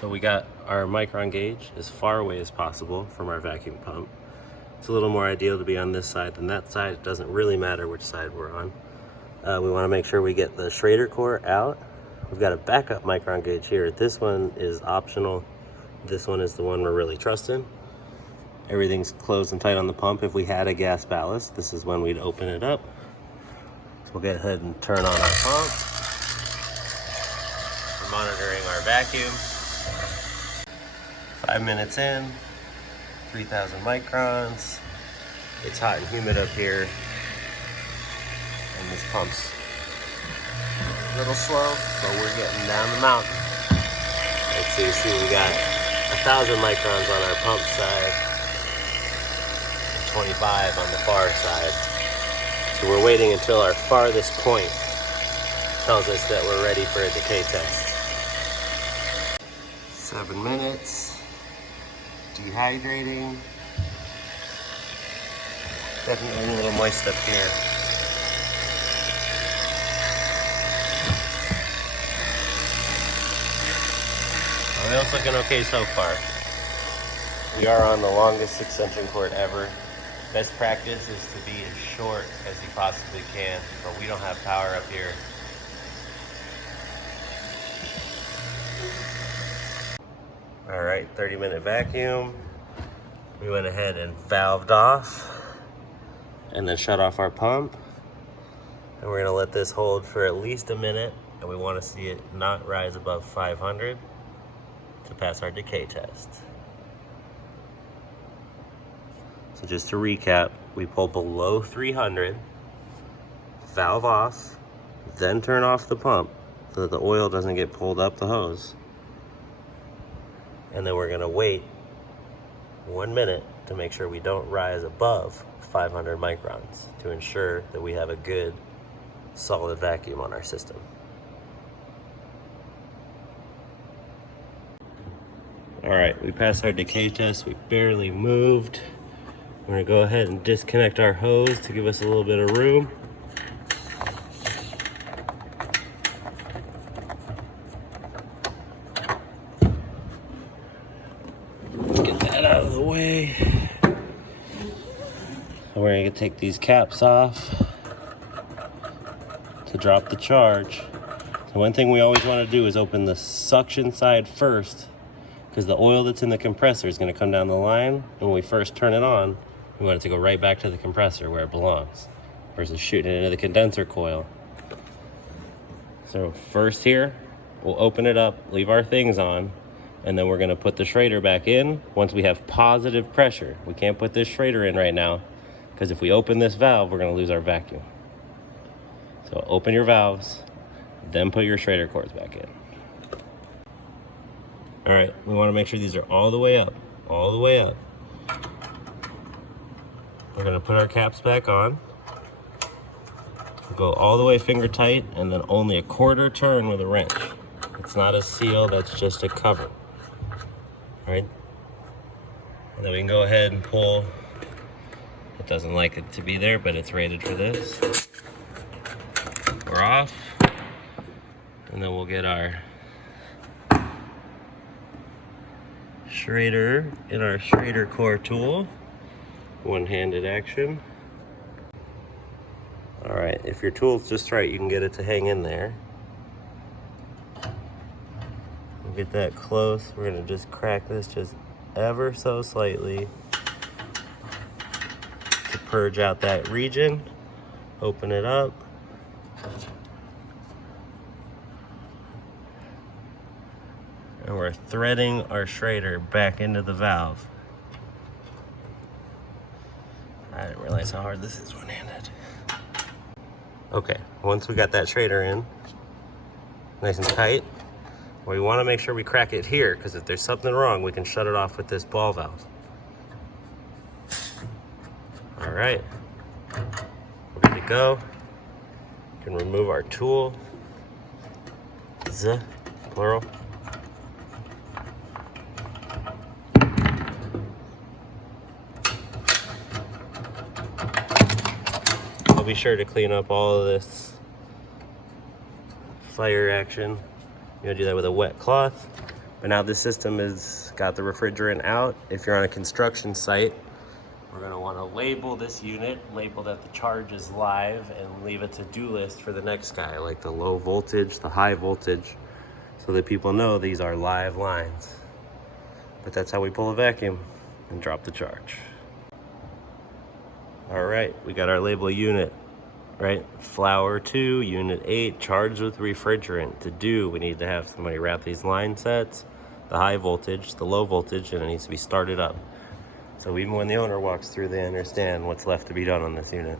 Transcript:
So we got our micron gauge as far away as possible from our vacuum pump. It's a little more ideal to be on this side than that side. It doesn't really matter which side we're on. We want to make sure we get the Schrader core out. We've got a backup micron gauge here. This one is optional. This one is the one we're really trusting. Everything's closed and tight on the pump. If we had a gas ballast, this is when we'd open it up. So we'll go ahead and turn on our pump. We're monitoring our vacuum. 5 minutes in, 3,000 microns. It's hot and humid up here. And this pump's a little slow, but we're getting down the mountain. Let's see, we got 1,000 microns on our pump side, 25 on the far side. So we're waiting until our farthest point tells us that we're ready for a decay test. 7 minutes, dehydrating. Definitely a little moist up here. Oil's looking okay so far. We are on the longest extension cord ever. Best practice is to be as short as you possibly can, but we don't have power up here. All right, 30-minute vacuum. We went ahead and valved off and then shut off our pump. And we're gonna let this hold for at least a minute, and we wanna see it not rise above 500 to pass our decay test. So just to recap, we pull below 300, valve off, then turn off the pump so that the oil doesn't get pulled up the hose. And then we're gonna wait 1 minute to make sure we don't rise above 500 microns to ensure that we have a good solid vacuum on our system. All right, we passed our decay test. We barely moved. We're gonna go ahead and disconnect our hose to give us a little bit of room. Get that out of the way. And we're gonna take these caps off to drop the charge. So one thing we always wanna do is open the suction side first, because the oil that's in the compressor is going to come down the line. And when we first turn it on, we want it to go right back to the compressor where it belongs, versus shooting it into the condenser coil. So first here, we'll open it up, leave our things on, and then we're going to put the Schrader back in once we have positive pressure. We can't put this Schrader in right now, because if we open this valve, we're going to lose our vacuum. So open your valves, then put your Schrader cords back in. All right, we want to make sure these are all the way up, all the way up. We're gonna put our caps back on. We'll go all the way finger tight, and then only a quarter turn with a wrench. It's not a seal, that's just a cover. All right? And then we can go ahead and pull. It doesn't like it to be there, but it's rated for this. We're off. And then we'll get our Schrader in our Schrader core tool, one-handed action. All right, if your tool's just right, you can get it to hang in there. We'll get that close. We're gonna just crack this just ever so slightly to purge out that region. Open it up. And we're threading our Schrader back into the valve. I didn't realize how hard this is one-handed. Okay, once we got that Schrader in, nice and tight, we want to make sure we crack it here, because if there's something wrong, we can shut it off with this ball valve. All right, we're good to go. We can remove our tool. Z, plural. I'll be sure to clean up all of this fire action. You're gonna do that with a wet cloth, But now this system has got the refrigerant out. If you're on a construction site, we're gonna wanna label this unit, label that the charge is live, and leave a to-do list for the next guy, like the low voltage, the high voltage, so that people know these are live lines. But that's how we pull a vacuum and drop the charge. All right, we got our label unit, right? Flower 2, unit 8, charged with refrigerant. To do, we need to have somebody wrap these line sets, the high voltage, the low voltage, and it needs to be started up. So even when the owner walks through, they understand what's left to be done on this unit.